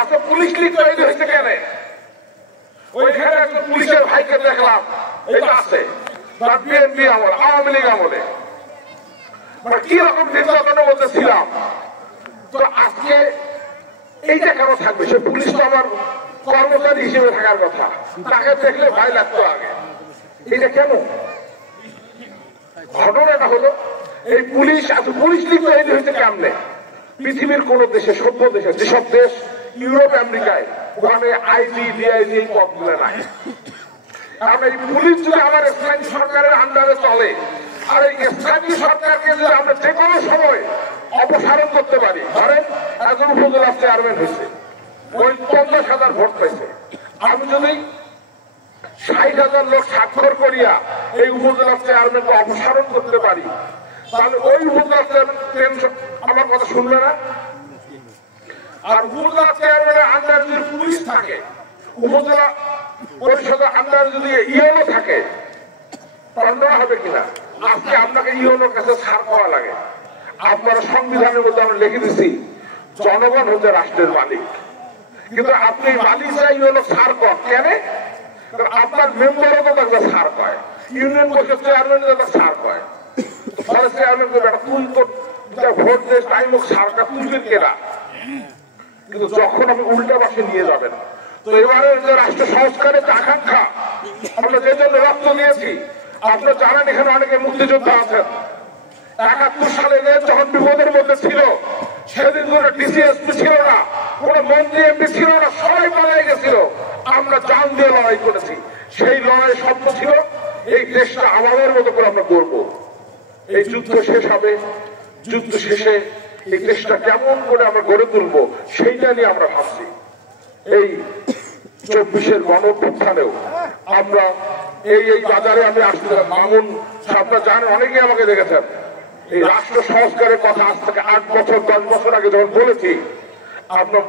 আচ্ছা পুলিশ লীগ তৈরি হয়েছে কেন? ওইখানে একজন পুলিশের ভাইকে দেখলাম, এটা আছে তার বিএনপি আমল, আওয়ামী লীগ আমলে কি রকম নির্যাতনের মধ্যে ছিলাম। তো আজকে এইটা কেন থাকবে? সে পুলিশ তো আমার কর্মচারী হিসেবে থাকার কথা, তাকে দেখলে ভয় লাগতো আগে। এটা কেন? ঘটনাটা হলো এই পুলিশ পুলিশ লীগ তৈরি হয়েছে কেমনে? পৃথিবীর কোন দেশে, সভ্য দেশে, যেসব দেশ ইউরোপ আমেরিকায়, ওখানে আইজি ডিআইজি এই পদগুলো নাই। কারণ এই পুলিশ যদি আমার স্থানীয় সরকারের আন্ডারে চলে, আর এই স্থানীয় সরকারকে যদি আমরা যে কোনো সময় অপসারণ করতে পারি, ধরেন একজন উপজেলা চেয়ারম্যান হয়েছে, ওই 50,000 ভোট পেয়েছে, আমি যদি 60,000 লোক স্বাক্ষর করিয়া এই উপজেলা চেয়ারম্যানকে অপসারণ করতে পারি, তাহলে ওই উপজেলা চেয়ারম্যান আমার কথা শুনবে না। আর উপজেলা চেয়ারম্যানের আন্ডার যদি পুলিশ থাকে, উপজেলা পরিষদের আন্ডার যদি ইউনো থাকে, তাহলে হবে কিনা? আজকে আপনাকে ইউনোর কাছে ছাড় পাওয়া লাগে। আপনারা সংবিধানের মধ্যে আমরা লিখে দিচ্ছি জনগণ হচ্ছে রাষ্ট্রের মালিক, কিন্তু আপনি মালিক চাই ইউনো ছাড় কর কেন? আপনার মেম্বারও তো তাকে ছাড় পায়, ইউনিয়ন পরিষদ চেয়ারম্যান তাকে ছাড় পায়, ফরেস্ট চেয়ারম্যান তুই তো ভোট দিয়ে টাইম ছাড়টা তুলবেন কেনা। কিন্তু যখন আপনি উল্টা পাশে নিয়ে যাবেন, তো এবারে যে রাষ্ট্র সংস্কারের আকাঙ্ক্ষা আমরা যে জন্য রক্ত দিয়েছি, আপনারা জানেন এখানে অনেকে মুক্তিযোদ্ধা আছেন। 71 সালে যখন বিপদের মধ্যে ছিল, সেদিন কোনো ডিসিএসপি ছিল না, কোন মন্ত্রী এমপি ছিল না, সবাই পালিয়ে গেছিল। আমরা জান দিয়ে লড়াই করেছি। সেই লড়াই স্বপ্ন ছিল এই দেশটা আমাদের মতো করে আমরা করবো। এই যুদ্ধ শেষ হবে, যুদ্ধ শেষে এই দেশটা কেমন করে আমরা গড়ে তুলবো সেইটা নিয়ে আমরা ভাবছি। এই 24-এর গণঅভ্যুত্থানেও আমরা এই বাজারে আমি আসতে মামুন আপনারা জানেন, অনেকেই আমাকে দেখেছেন, এই রাষ্ট্র সংস্কারের কথা আজ থেকে 8 বছর 10 বছর আগে যখন বলেছি, আপনার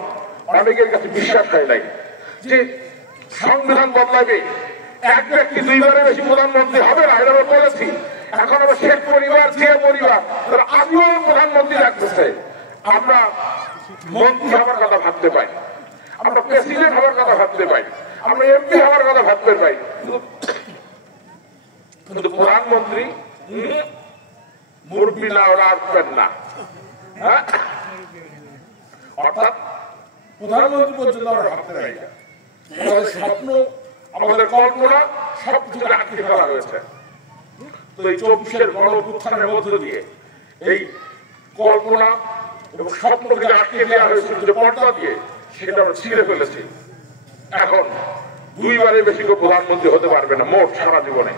অনেকের কাছে বিশ্বাস হয় নাই যে সংবিধান বদলাবে, এক ব্যক্তি 2 বারের বেশি প্রধানমন্ত্রী হবে না, এটা আমরা বলেছি। এখন আবার শেখ পরিবার, জিয়া পরিবার তারা আজীবন প্রধানমন্ত্রী রাখতেছে। আমরা মন্ত্রী হওয়ার কথা ভাবতে পাই, আমরা প্রেসিডেন্ট হওয়ার কথা ভাবতে পাই, আমরা এমপি হওয়ার কথা ভাবতে পাই, কিন্তু প্রধানমন্ত্রী মুরব্বী না ওরা আসবেন না। অর্থাৎ প্রধানমন্ত্রী পর্যন্ত আমরা ভাবতে পারি না। আমাদের স্বপ্ন, আমাদের কল্পনা সবকিছু আটকে ফেলা হয়েছে। তো এই 24-এর গণঅভ্যুত্থানের মধ্য দিয়ে এই কল্পনা এবং স্বপ্নকে আটকে দেওয়া হয়েছিল যে পর্দা দিয়ে, সেটা আমরা ছিঁড়ে ফেলেছি। এখন 2 বারের বেশি কেউ প্রধানমন্ত্রী হতে পারবে না মোট সারা জীবনে।